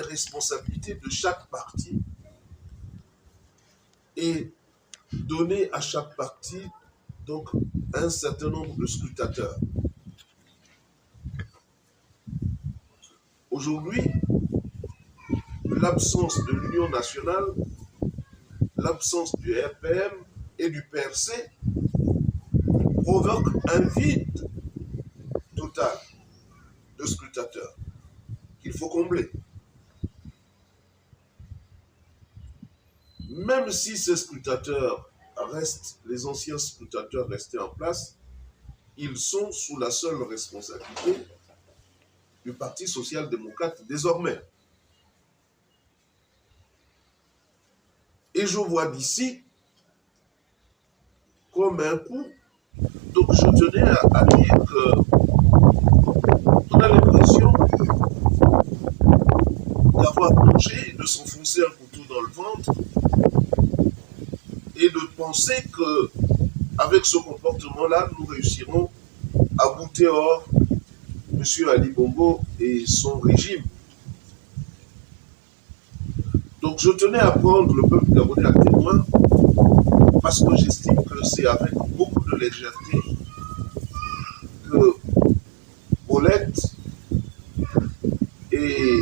les responsabilités de chaque parti et donner à chaque parti donc un certain nombre de scrutateurs. Aujourd'hui, l'absence de l'Union nationale, l'absence du RPM et du PRC provoque un vide total de scrutateurs qu'il faut combler. Même si ces scrutateurs restent, les anciens scrutateurs restés en place, ils sont sous la seule responsabilité du Parti social-démocrate désormais. Et je vois d'ici comme un coup, donc je tenais à dire qu'on a l'impression d'avoir plongé, de s'enfoncer un couteau dans le ventre et de penser que avec ce comportement-là, nous réussirons à bouter hors M. Ali Bongo et son régime. Donc je tenais à prendre le peuple gabonais à témoin parce que j'estime que c'est avec beaucoup de légèreté que Paulette et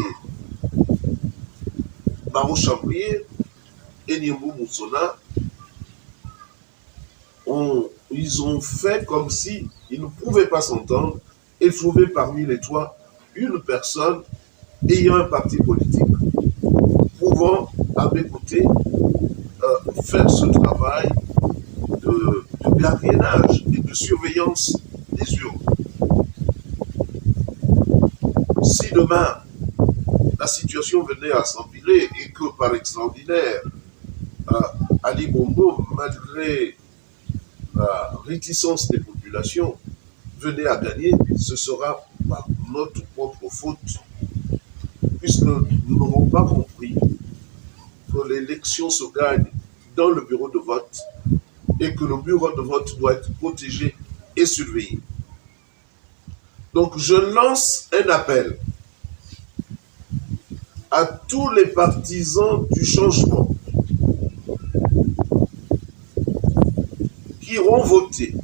Baro Chambrier et Niembou Moussona ils ont fait comme si ils ne pouvaient pas s'entendre et trouver parmi les trois une personne ayant un parti politique pouvant, à mes côtés, faire ce travail de gardiennage et de surveillance des urnes. Si demain la situation venait à s'empirer et que par extraordinaire, Ali Bongo, malgré la réticence des populations, venait à gagner, ce sera par notre propre faute, puisque nous n'aurons pas compris que l'élection se gagne dans le bureau de vote et que le bureau de vote doit être protégé et surveillé. Donc je lance un appel à tous les partisans du changement qui iront voter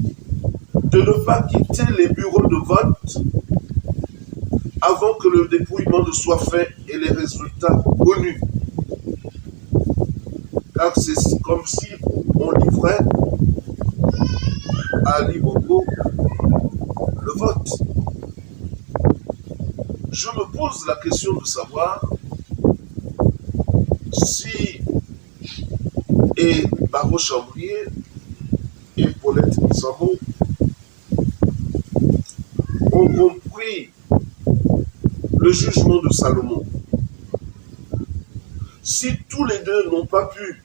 de ne pas quitter les bureaux de vote avant que le dépouillement ne soit fait et les résultats connus. Car c'est comme si on livrait à Ali Bongo le vote. Je me pose la question de savoir si et Baro Chambrier et Paulette Samo ont compris le jugement de Salomon. Si tous les deux n'ont pas pu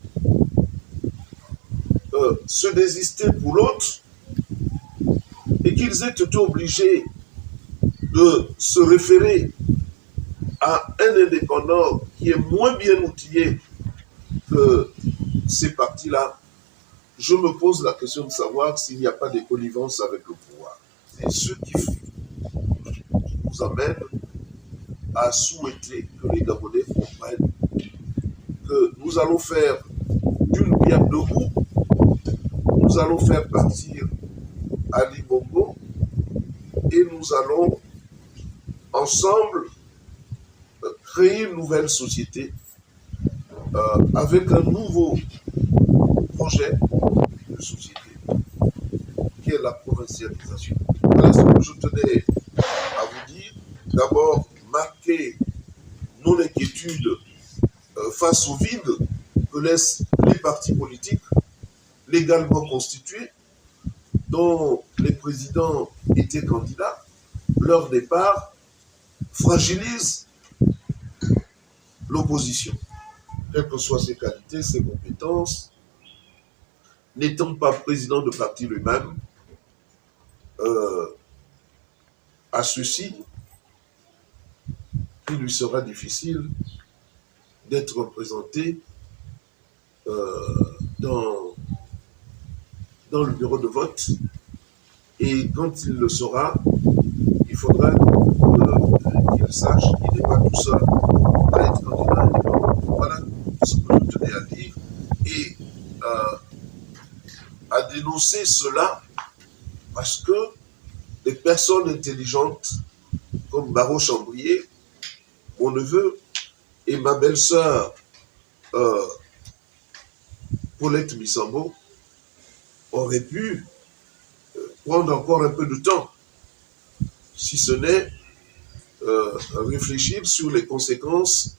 se désister pour l'autre et qu'ils aient été obligés de se référer à un indépendant qui est moins bien outillé que ces partis-là, je me pose la question de savoir s'il n'y a pas des connivences avec le pouvoir. C'est ce qui nous amène à souhaiter que les Gabonais comprennent que nous allons faire d'une pierre deux coups, nous allons faire partir Ali Bongo et nous allons ensemble créer une nouvelle société avec un nouveau projet de société qui est la provincialisation. Voilà ce que je tenais à vous dire. D'abord, marquer nos inquiétudes face au vide que laissent les partis politiques légalement constitués, dont les présidents étaient candidats. Leur départ fragilise l'opposition, quelles que soient ses qualités, ses compétences. N'étant pas président de parti lui-même, à ceci, il lui sera difficile d'être représenté dans le bureau de vote. Et quand il le sera, il faudra qu'il sache qu'il n'est pas tout seul à être annoncé cela parce que des personnes intelligentes comme Barreau Chambrier, mon neveu, et ma belle-sœur Paulette Missambo auraient pu prendre encore un peu de temps, si ce n'est réfléchir sur les conséquences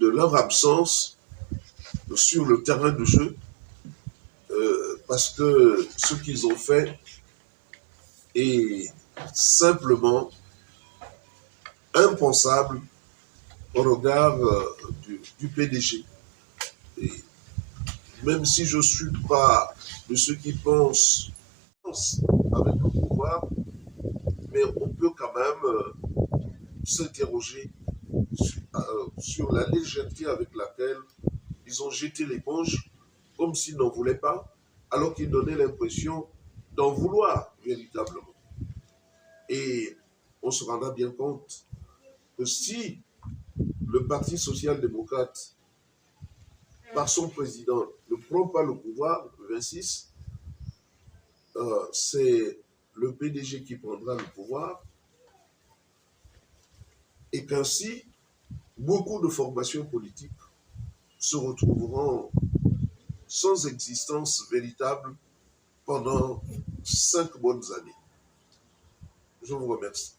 de leur absence sur le terrain de jeu, parce que ce qu'ils ont fait est simplement impensable au regard du PDG. Et même si je ne suis pas de ceux qui pensent avec le pouvoir, mais on peut quand même s'interroger sur la légèreté avec laquelle ils ont jeté l'éponge, comme s'ils n'en voulaient pas, alors qu'ils donnaient l'impression d'en vouloir véritablement. Et on se rendra bien compte que si le Parti social-démocrate, par son président, ne prend pas le pouvoir, le 26, c'est le PDG qui prendra le pouvoir, et qu'ainsi, beaucoup de formations politiques se retrouveront sans existence véritable pendant 5 bonnes années. Je vous remercie.